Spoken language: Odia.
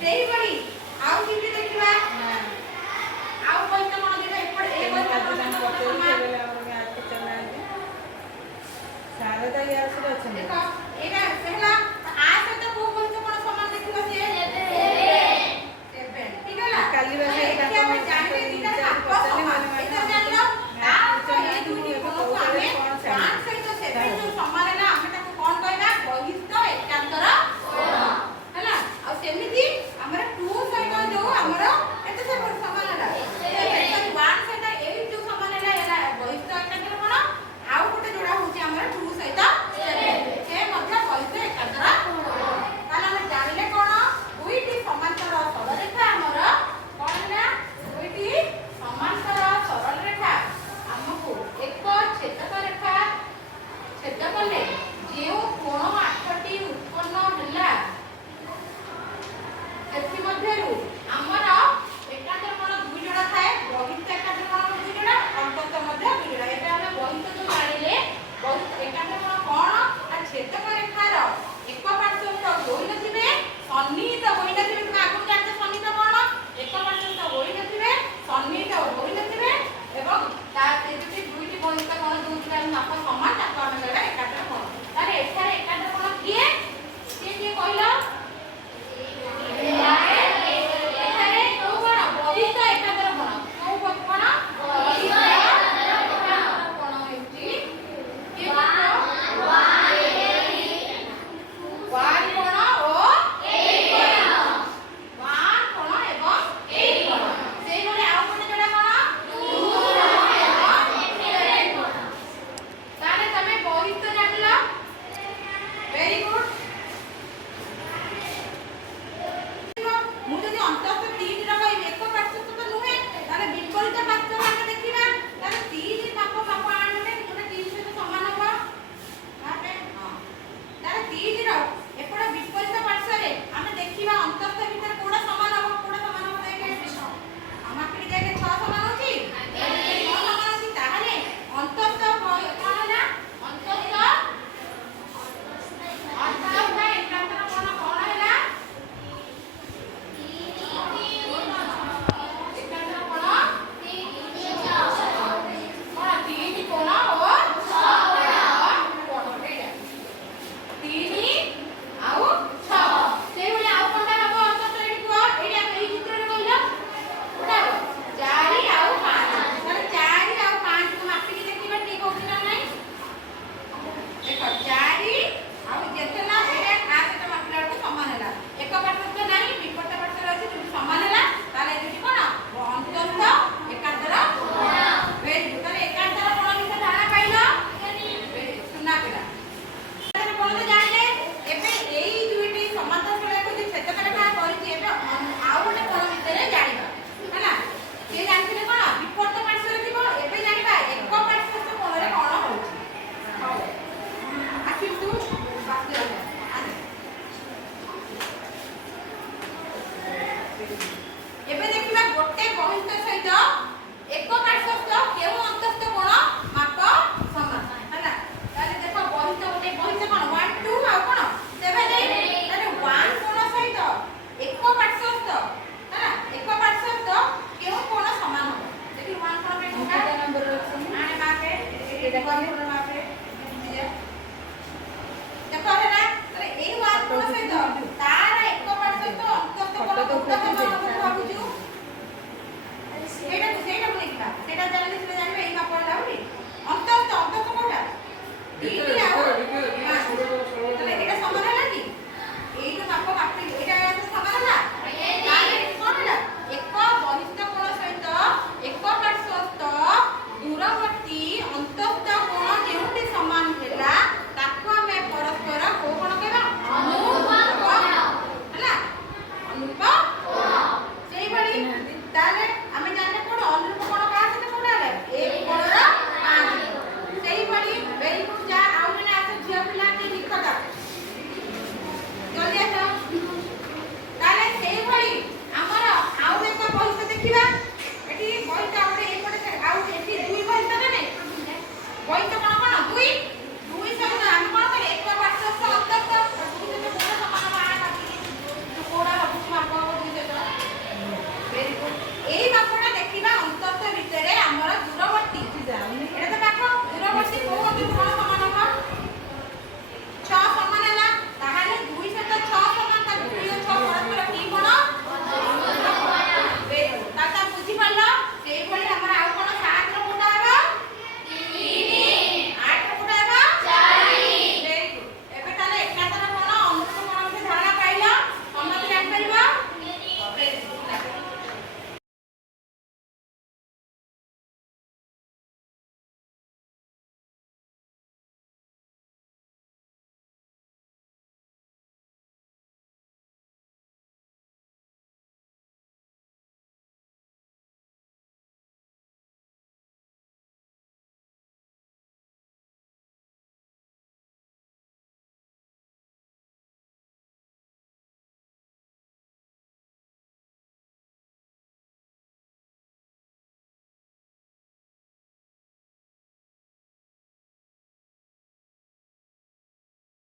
ସେଇ ଭଳି ଆଉ କିଛି ଦେଖିବା ଆଉ ବହିତ କଣ ଦେଖିବା ଏପଟେ ଏ ବହିତ କଣ ଶାରଦା ୟାସରେ ଅଛନ୍ତି। ଦେଖ ଏଇଟା ହେଲା ଆ ସହିତ କୋଉ ବହିତ କଣ ସମାନ ଦେଖିବା ସେ ସେଭେନ୍ ଠିକ ହେଲା କାଲି ବାସ ଏଠି ଆମେ ଜାଣିଲେ ଦିଟା ମାପ ସମାନ ଏଟା ଜାଣିଲ ତା ଏ ଦୁଇଟି କୋଣକୁ ଆମେ 1 ସହିତ 7 ଯୋଉ ସମାନ ହେଲା ଆମେ ତାକୁ କଣ କହିବା ବହିସ୍ଥ ଏକାନ୍ତର କୋଣ ହେଲା ଆଉ ସେମିତି ଆମର 2 ସହିତ ଯୋଉ ଆମର ଏତେ ସମାନ ହେଲା 1 ସହିତ 8 ଯୋଉ ସମାନ ହେଲା ଏଲା ବହିସ୍ଥ ଏକାନ୍ତର କୋଣ ଆଉ ଗୋଟେ ଯୋଡା ହଉଛି ଆମର 2 ସହିତ 7 ସେ ମଧ୍ୟ ବହିସ୍ଥ ଏକାନ୍ତର କୋଣ ତାହେଲେ ଆମେ ଜାଣିଲେ କଣ ଦୁଇଟି ସମାନ୍ତର ସରଳ ରେଖା ଆମର କଣ ହେଲା ଦୁଇଟି ସମାନ୍ତର ସରଳ ରେଖା ଆମକୁ ଏକ ଛେଦକ ରେଖା ଛେଦ କଲେ ଯେଉଁ କୋଣ 8ଟି ଉତ୍ପନ୍ନ ହେଲା ସେଥି ମଧ୍ୟରୁ ଆମର ଏକାନ୍ତର କୋଣ ଦୁଇ ଯୋଡା ଥାଏ ବହିସ୍ଥ ଏକାନ୍ତର କୋଣ ଦୁଇ ଯୋଡା ଅନ୍ତସ୍ଥ ମଧ୍ୟ ଦୁଇ ଯୋଡା এটা ଆମେ ବହିସ୍ଥ ଯୋଉ ଜାଣିଲେ ବହିସ୍ଥ ଏକାନ୍ତର କୋଣ କଣ ନା ଛେଦକ ରେଖାର ଏକ ପାର୍ଶ୍ୱସ୍ଥ ହୋଇନଥିବେ ସନ୍ନିହିତ ହୋଇନଥିବେ ତୁମେ ଆଗରୁ ଜାଣିଛ ସନ୍ନିହିତ କଣ ଏକ ପାର୍ଶ୍ୱସ୍ଥ ହୋଇନଥିବେ ସନ୍ନିହିତ ହୋଇନଥିବେ ଏବଂ ତା ଯଦି ଦୁଇଟି ବହିସ୍ଥ କୋଣ ଯୋଉଥିରେ ଆମେ ମାପ ସମାନ ତାକୁ ଆମେ କହିବା ଏକାନ୍ତର କୋଣ ତାହେଲେ ଏଠାରେ ଏକାନ୍ତର କୋଣ କିଏ କିଏ କହିଲ ଏଠାରେ କୋଉ କୋଣ ବହିସ୍ଥ ଏକାନ୍ତର କୋଣ କୋଉ କୋଣ ବହିସ୍ଥ ଏକାନ୍ତର କୋଣ ହେଉଛି କିଏ କୋଣ y କୋଣ ଓ 8 କୋଣ y କୋଣ ଏବଂ 8 କୋଣ ସେଇଭଳି ଆଉ ଗୋଟେ ଯୋଡା କଣ 2 କୋଣ ଏବଂ 7 କୋଣ ତାହେଲେ ତମେ ବହିସ୍ଥ ଜାଣିଲ ଭେରି ଗୁଡ ମୁଁ ଯଦି ଅନ୍ତସ୍ଥ 3 ର କହିବି ଏକ ପାର୍ଶ୍ୱସ୍ଥ ତ ନୁହେଁ ତାହେଲେ ବିପରୀତ ପାର୍ଶ୍ୱ ଆମେ ଦେଖିବା ତାହେଲେ 3 ମାପ ଆଣିଲେ ଗୋଟେ 3 ସହିତ ସମାନ ହେବ ତାହେଲେ ହଁ ତାହେଲେ 3 ର ଏପଟ ବିପରୀତ ପାର୍ଶ୍ୱରେ ଆମେ ଦେଖିବା ଅନ୍ତସ୍ଥ ଭିତରେ କୋଉଟା ସମାନ ହେବ ଦେଖେ ଆମ ଆଖି ଦେଖେ 6 ସମାନ ଅଛି 6 ସମାନ ଅଛି ତାହେଲେ ଅନ୍ତସ୍ଥ କଣ ହେଲା ଅନ୍ତସ୍ଥ ଏକାନ୍ତର କୋଣ କଣ ହେଲା ଏକାନ୍ତର କୋଣ କଣ 3 କୋଣ ଓ 6 କୋଣ ଏଇଟା 3 ଆଉ 6 ସେଇଭଳି ଆଉ କୋଣଟା ହବ ଅନ୍ତସ୍ଥ ଏଠି କୁହ ଏଇଟା ଏଇ ଚିତ୍ରରେ କହିଲ କୋଉଟା ହବ 4 ଆଉ 5 ତାହେଲେ 4 ଆଉ 5 କୁ ମାପିକି ଦେଖିବା ଠିକ ହଉଛି ନା ନାହିଁ ଦେଖ 4 ଆଉ ଯେତେଲା ଏଇଟା ଆ ସହିତ ମାପିଲା ବେଳକୁ ସମାନ ହେଲା ଏକ ପାର୍ଶ୍ୱସ୍ଥ ନାହିଁ ବିପରୀତ ପାର୍ଶ୍ୱରେ ଅଛି ଯଦି ସମାନ ହେଲା ତାହେଲେ ଏଠି କଣ ଅନ୍ତସ୍ଥ ଏକାନ୍ତର କୋଣ ଭେରି ଗୁଡ ତାହେଲେ ଏକାନ୍ତର କୋଣ ବିଷୟରେ ଧାରଣା ପାଇଲ ସୁନା ପିଲା ଏକାନ୍ତର କୋଣ ତ ଜାଣିଲେ ଏବେ ଏଇ ଦୁଇଟି ସମାନ୍ତର ରେଖାକୁ ଯେ ଛେଦକ ରେଖା କରିଛି ଏବେ ଆଉ ଗୋଟେ କୋଣ ଭିତରେ ଜାଣିବା ହେଲା କିଏ ଜାଣିଥିଲେ କଣ ବିପରୀତ ପାର୍ଶ୍ୱରେ ଥିବ ଏବେ ଜାଣିବା ଏକ ପାର୍ଶ୍ୱସ୍ଥ କୋଣରେ କଣ ହଉଛି ହଉ ଆଖି ତୁ ବାକି ରହିଲା